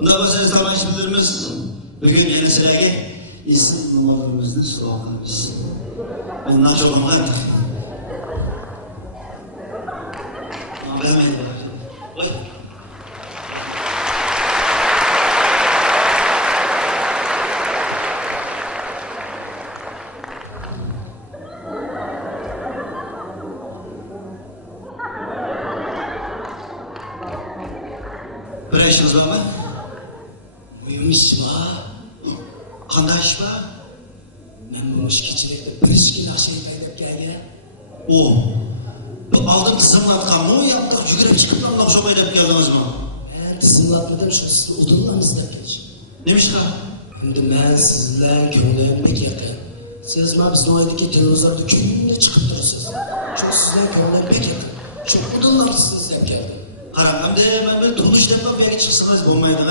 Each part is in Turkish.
Bunda bo'lsa tomoshabinlarimiz bugun yana sizlarga ism nomlarimizni so'roq qilamiz. Ben nacho'g'imlar. Voy. Bir işiniz var mı? Mühim iş var. Qanday ish var? Ben bu iş keçireydim. Bir işki nasıl yeterlik geldi? Bu aldın zımlatkan mı yaptık? Yugurib chiqib Alloh jo'maylab keldingizmi? Zımlatmadım şu uzunlarınızda geç. Nima ish? Endi ben sizler ko'nglimga yaqin. Siz mana bizning oydagi televizorda kunni chiqib turasiz. Çünkü sizler ko'nglimga yaqin. Shu uzunlar sizlar keldi. Qaramamda men bir turmush deb yo'lga chiqsangiz bo'lmaydi.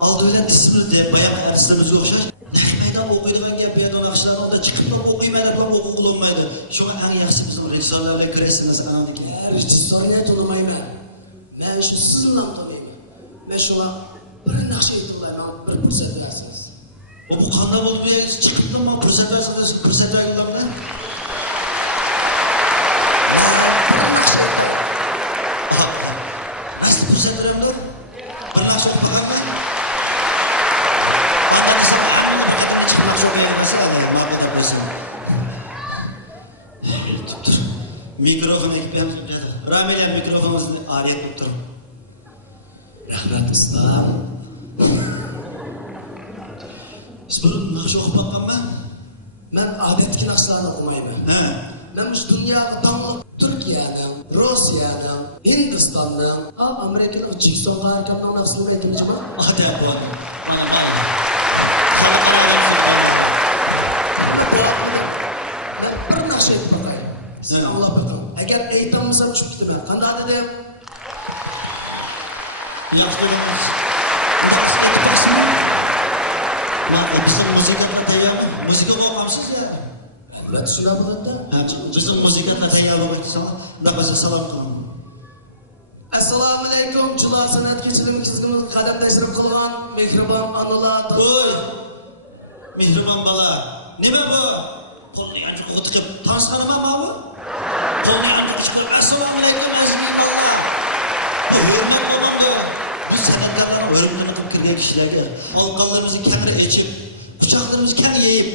Aldıyla disiplinde bayağı hadislerimiz o'xshash. Naymaydan o'qiydigan gap yerdan axshilarida chiqib o'qiymaydi, o'qib olmaydi. Shunga eng yaxshi bizim rejissyorlarga kirasimiz anamdiki. Rejissyorlar tanımayman. Ben şu sizinle tanıyım. Ben şu an bir nakşe yıkılayım, bir fırsat versiniz. Bu qanday bo'lib chiqib turma fırsat aytdim. Asli fırsat verimdir. Bir nakşe bakaklar. Mikrofon ekibim Ramil'e mikrofonumuzu alet tuttum. Rahmet usta. Siz bunu nakşe okup bakmam Ben adetki nakşlarını okumayım. Ben şu dünyada damlık Türkiye'den, Rusya'dan, Hindistan'dan, Amerika'dan, Çikson'la arkamdan nakşını ekibim. Hadi bu adam. Ben bir nakşe ekibim. Sen Allah bakalım. Eğer eğitimimizden çıktı ben. Kanal edeyim. Yapmayın. Bizim müzikatla tayyormi? Müzika o'qimsiz ya? Ben suyamadığında. Bizim müzikatla tayyor bo'lmoqda nafas salom qiling. Assalomu alaykum. Chilon san'at kechirimi tizgimiz qadam tashrim qilgan mehribon onalar. Voy. Mehribon bola. Nima bu? Qo'lni yanchib o'tib tanishganman bu? Qo'lni yanchib chiqib assalomu alaykum azizlar. Bu hurmat bo'lganda biz san'atlardan o'rinlarni qilib kirgan kishilarga olqonlarimizni kamida echib, pichoqlarimizni kam yeyib,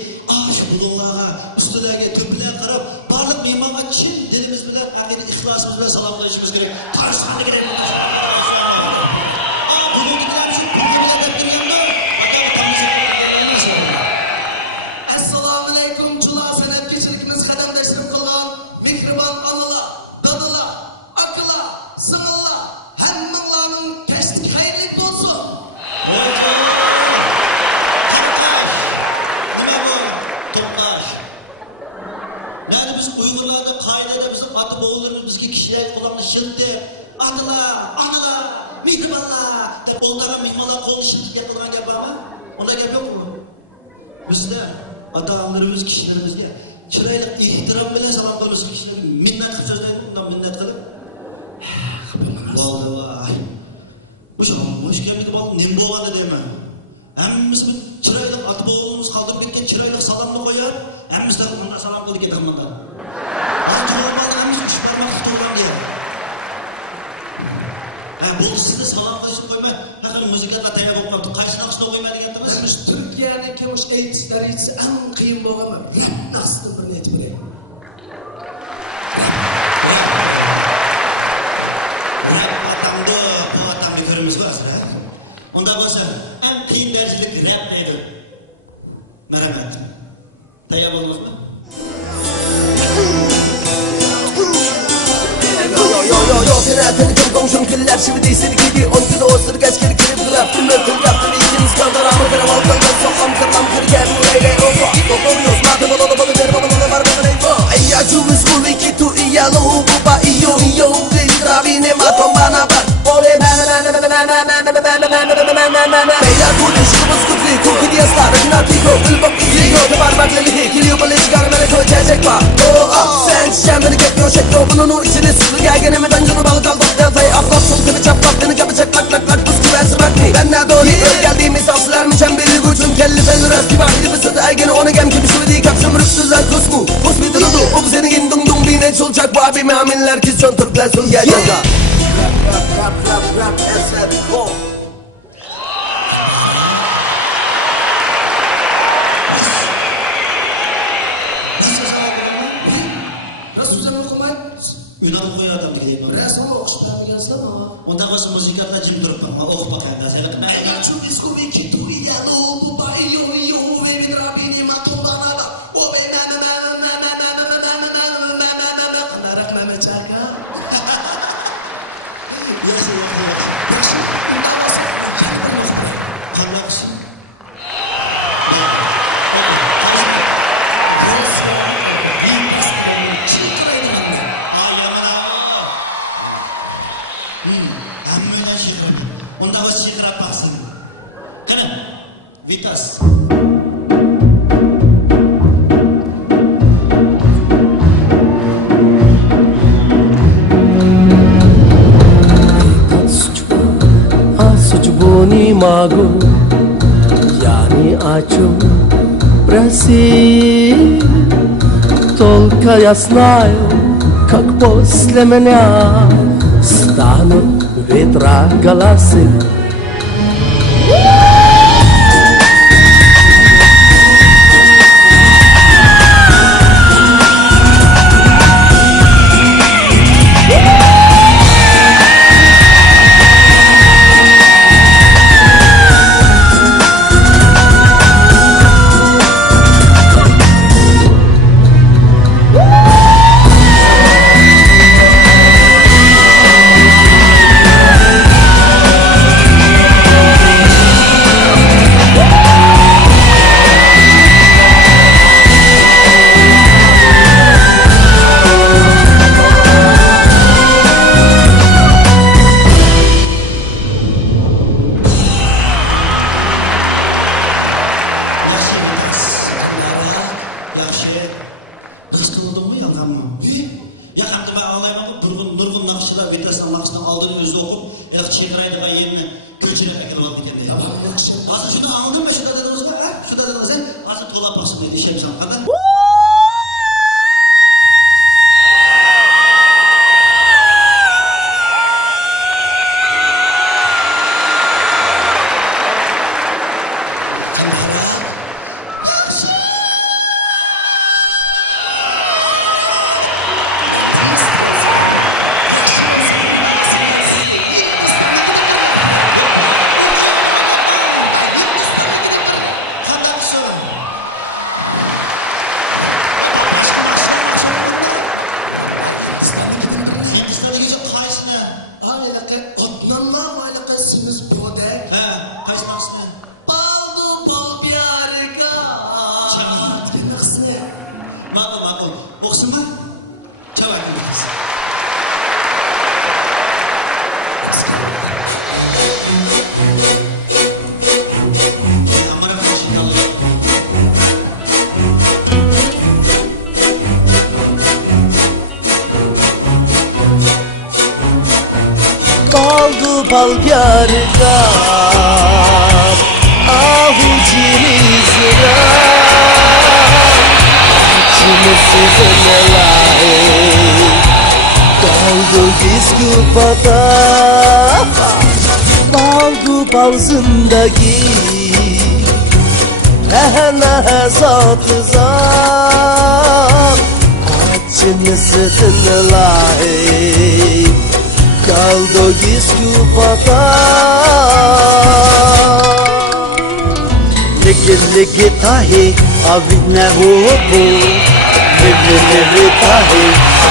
shu bulug'larga, ustilarga ko'plar qarab, barliq mehmonga chin dilimiz bilan, aqida ixlosimiz bilan salomlashimiz kerak. Tanishganda kerak. Assalomu alaykum. Chilon san'at kechirimiz qadam tashrim qilgan mehribon onalar, dadalar, akalar, singillar, hammanglarning kashlik xayrli bo'lsin. Yani biz Uygurlarda, kaidede bizim adı boğuluruz, bizki kişiler kulağını şıntı, analar, mihribanlar, onlara mihmanlar kolu şıntı yapılan yapar mı? Ona gap yok mu? Bizde ata-analarımız kişilerimizge çırayla ihtiram bile salam koyuyoruz kişilerin minnet kılıp sözler bundan minnet kılıp. Vallahi. Bu işkemlik bak nem boğadı diyemem. Hemmimiz bir çırayla atı boğulumuz kaldırıp bitken çırayla salamını koyar. Hemmizden ondan salam koyduk etamında. Atı boğulmadı hemimiz üç parmak atı olan diye. Bu sizde salam koyuyorsun koymaya. Ne kadar müzikatla tayar bakmadı. Kaçın akışına koymaya diyettiniz? Biz Türkiye'deki hoş eğitimler için en kıyım boğama. Rap nasıl bir netmeli? Rap atamda bu atam bir körümüz var aslında. Onda olsa en kıyım dersilik rap neydi? Merhamet. Tayar olmaz mı? Yo Teni kim komşum killer şimdi değilsin gidi on gün olsun kaç kere girip kılap tümör kıl yaptım ikimiz kaldır ama kere valkan gel sokam kırlam kır gel buraya oba kokoruyoruz madem olalı balı ver babalı var bana neybo ayya çuvis kul iki tu iya lo buba iyo Rabine matom bana bak Ole Beyler kule şıkımız kutli Koku diye star Rajna tiko Ilbok iyiyo Tebar bakleri Kiliyo bale çıkarmele koyacak var Sen kendini getmiyor şeklo Bunun içine sızlı Gergeneme dancını balık aldım Deltayı atlap Sol kını çaplak Beni kapı çaklak lak lak Buz güvensi bak mi Ben ne doğru Kimi aminler ki son Türkler sun gel gaza. Rap eser go. Nasıl güzel okumayı? Ünal koyu adam gideyim. Resmi okuşlar biliyorsun ama. Onda başka müzikatla cim durma. Oku bakayım da sen. Ben çok disco bir kitu ya do bu bay yo ve bir rabini matulana da. O be Anarak Mehmet Çaka. Anlarsın. Ammanya şirin. Onda başka şirin yaparsın. Kanan. Vitas. Suçbuni mago yani açım Brasil Толка я знаю, как после меня станут ветра голосы. Kaldı bal yarıda avucumuzda Çimesiz neler kaldı diskupada Baldu balzındaki Ehne zatı zat Çimesiz neler Caldo desculpada Ligi tahi avine hopo Livi tahi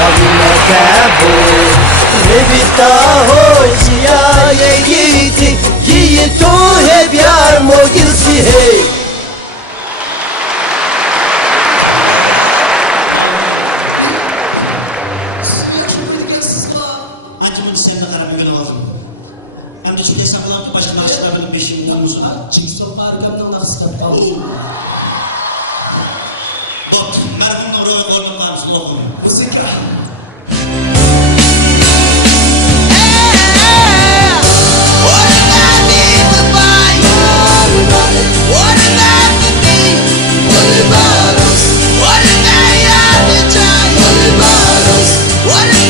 avine kabo Livi taho chia ye giti Giye to he biar mo gilsi he What